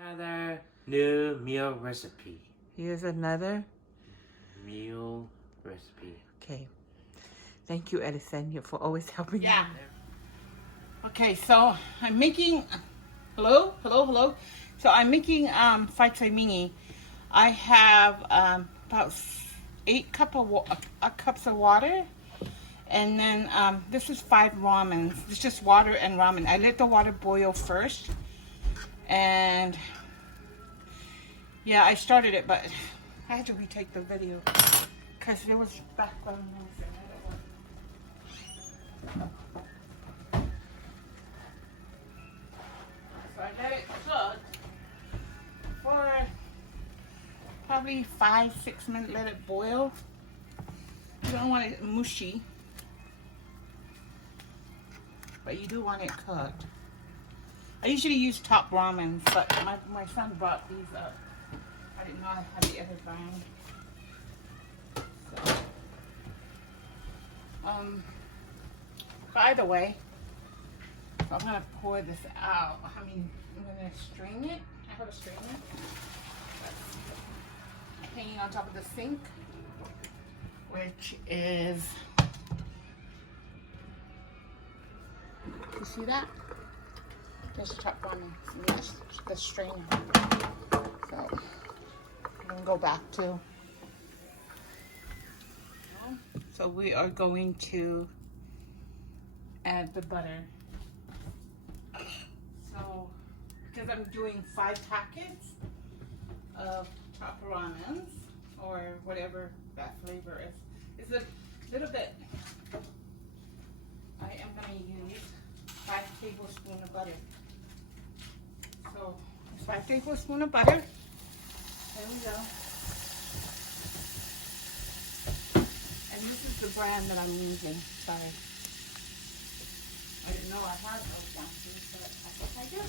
Another new meal recipe. Here's another Meal recipe. Okay. Thank you, Edison, for always helping Yeah. me. Okay, so I'm making, hello. So I'm making fried soy mini. I have about 8 cups of water. And then this is 5 ramens. It's just water and ramen. I let the water boil first. And yeah, I started it, but I had to retake the video because there was background noise. So I let it cook for probably 5-6 minutes. Let it boil. You don't want it mushy, but you do want it cooked. I usually use Top Ramens, but my son brought these up. I didn't know I had the other brand. So, by the way, I'm gonna pour this out. I'm gonna strain it. I have a strainer hanging on top of the sink, which is, you see that? There's Top Ramen. That's the strainer. So I'm gonna go back to. So we are going to add the butter. So because I'm doing 5 packets of Top Ramens or whatever that flavor is, it's a little bit. I am going to use 5 tablespoons of butter. So it's 5 tablespoons of butter. There we go. And this is the brand that I'm using. Sorry. I didn't know I had those ones, but I guess I do.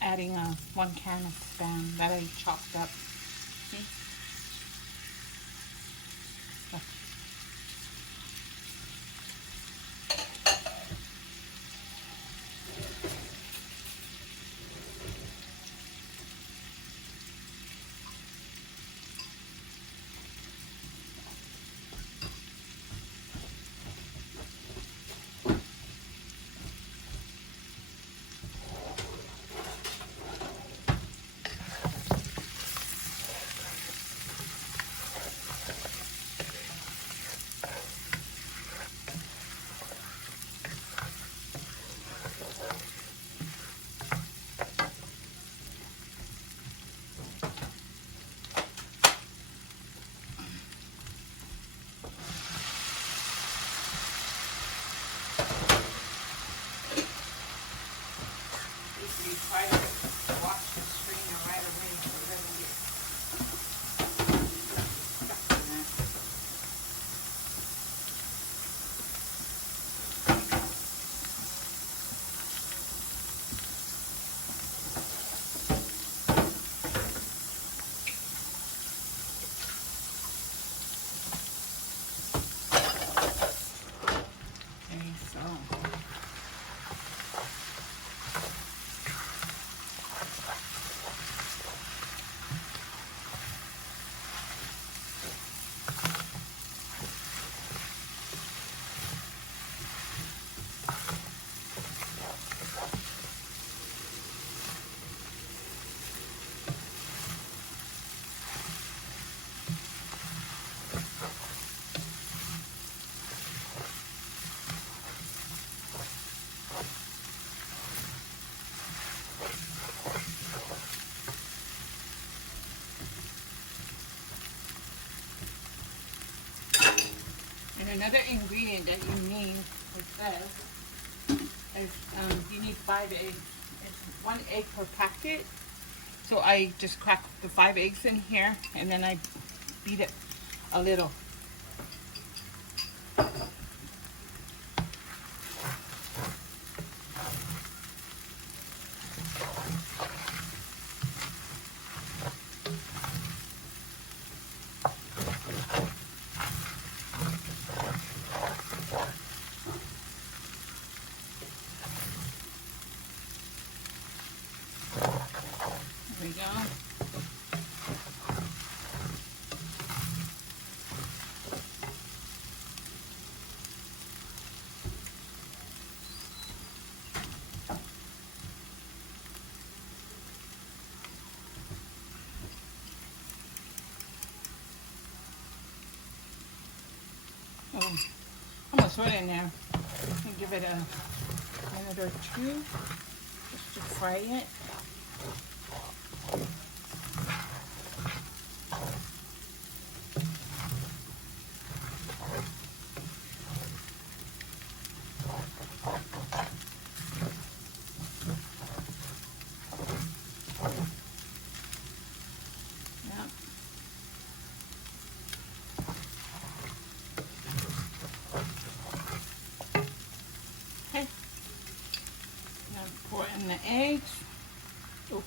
Adding 1 can of spam that I chopped up. See? Look. You try to wash the strainer right away so it doesn't get stuck in there. Okay, so. And another ingredient that you need it says is you need 5 eggs. It's 1 egg per packet. So I just crack the 5 eggs in here and then I beat it a little. There we go. Oh, almost right in there. I'll give it a minute or two just to fry it. Yep. Okay. Now pour in the eggs. Oh.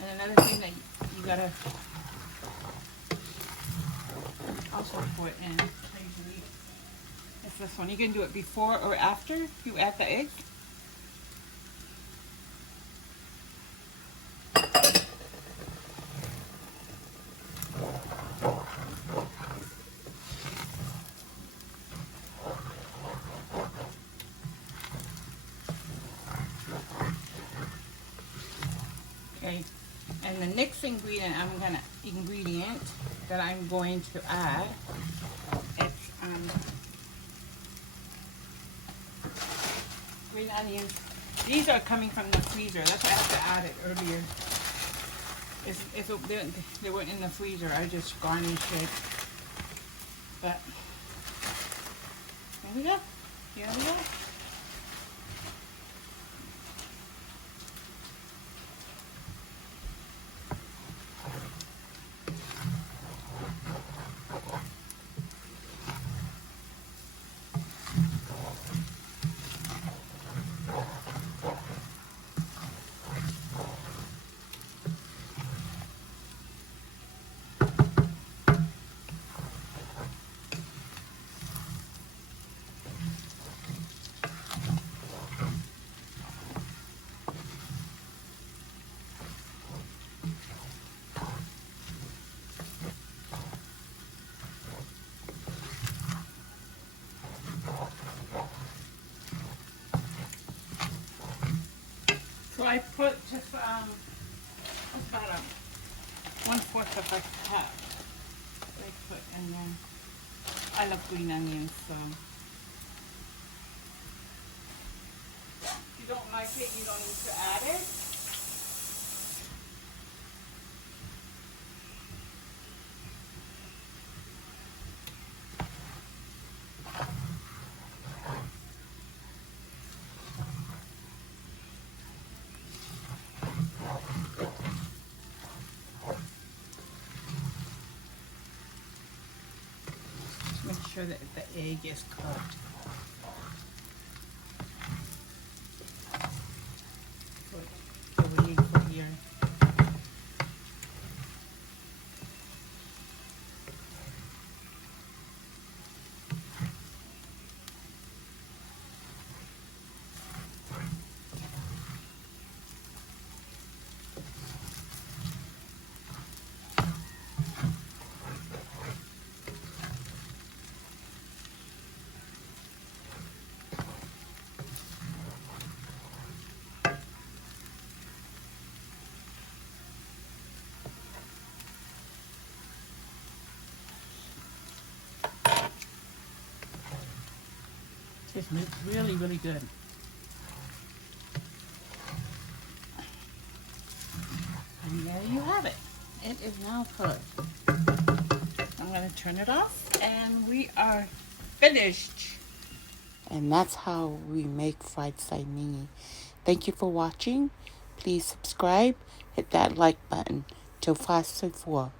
And another thing that you gotta also put in occasionally is this one. You can do it before or after you add the egg. Okay, and the next ingredient that I'm going to add is green onions. These are coming from the freezer. That's why I had to add it earlier. If they weren't in the freezer, I just garnished it. But here we go. Here we go. So I put just about 1/4 of a cup. I put in there. I love green onions, so if you don't like it, you don't need to add it. Make sure that the egg is cooked. So we need to put here. It's really, really good. And there you have it. It is now cooked. I'm going to turn it off and we are finished. And that's how we make fried saimingi. Thank you for watching. Please subscribe. Hit that like button. Till 5 4.